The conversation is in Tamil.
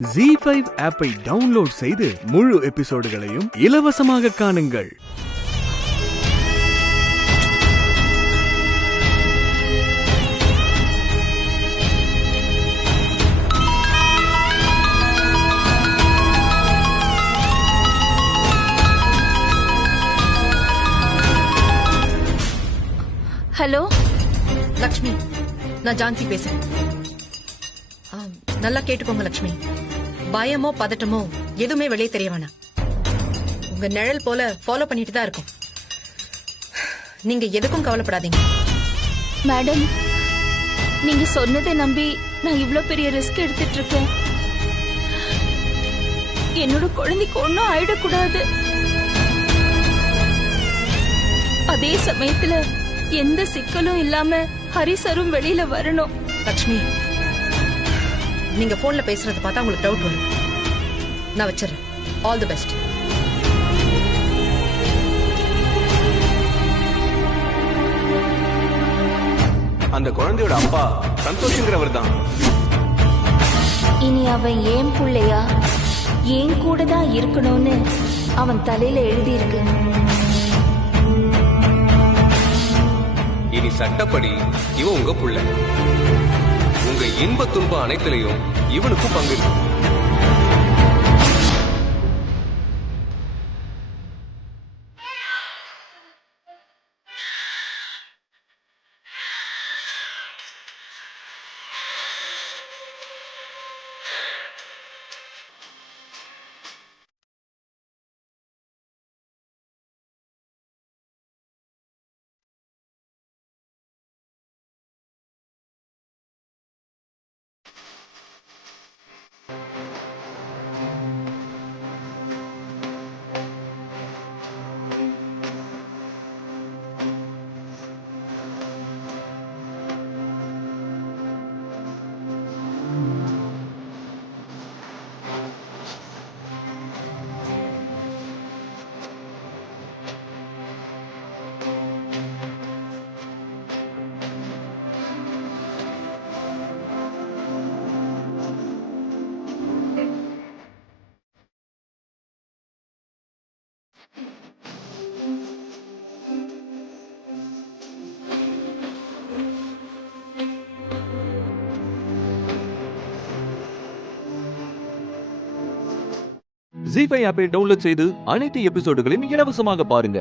ZEE5 ஆப்பை டவுன்லோட் செய்து முழு எபிசோடுகளையும் இலவசமாக காணுங்கள். ஹலோ லக்ஷ்மி, நான் ஜான்சி பேசுறேன். நல்லா கேட்டுக்கோங்க லக்ஷ்மி, பயமோ பதட்டமோ எதுவுமே வெளியே தெரிய வேணாம். உங்க நிழல் போல ஃபாலோ பண்ணிட்டு தான் இருக்கும். நீங்க எதுக்கும் கவலைப்படாதீங்க. மேடம், நீங்க சொன்னதை நம்பி நான் இவ்ளோ பெரிய ரிஸ்க் எடுத்துட்டு இருக்கேன். என்னோட குழந்தைக்கு ஒன்னும் ஆயிடக்கூடாது. அதே சமயத்துல எந்த சிக்கலும் இல்லாம ஹரிசரும் வெளியில வரணும். லக்ஷ்மி, நீங்க போன்ல பேசுறத பார்த்தா உங்களுக்கு டவுட் வரும். நான் வச்சிடறேன். All the best. அந்த குழந்தையோட அப்பா சந்தோஷங்கிறவர் தான். இனி அவன் ஏன் புள்ளையா, ஏன் கூட தான் இருக்கணும்னு அவன் தலையில எழுதியிருக்கு. இனி சட்டப்படி இவன் உங்க புள்ள. உங்க இன்ப துன்ப அனைத்திலையும் இவனுக்கும் பங்கு இருக்கு. ZEE5 ஆப்பை டவுன்லோட் செய்து அனைத்து எபிசோடுகளையும் இலவசமாக பாருங்க.